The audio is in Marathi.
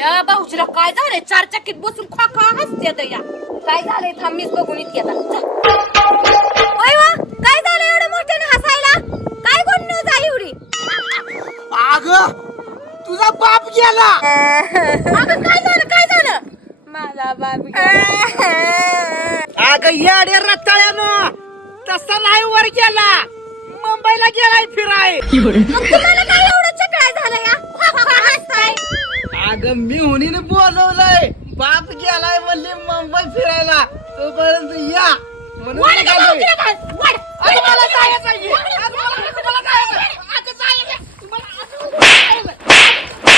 बाया भाऊजीला काय झालंय? चार चक्कीत बसून खा खा हसते या. काय झालंय थांब मीच बघून येते आता. काय झालं एवढं मोठ्याने हसायला? काय गुन्हा झाली एवढी? अगं तुझा बाप गेला. अगं काय झालं? काय झालं? माझा बाप गेला. अगं येड्या रताळ्यानं तसा नाही वर गेला, मुंबईला गेलाय फिराय. मग तुम्हाला काय एवढं चक्राय झालं या? खा खा खा हसताय. अगं मी होणीने बोलवलंय, बाप गेलाय म्हणली मुंबई फिरायला, तोपर्यंत या म्हणून वाढ का निघालोय. भाऊजीला वाढ. अगं मला जायचं आहे. अगं मला जायचं आहे.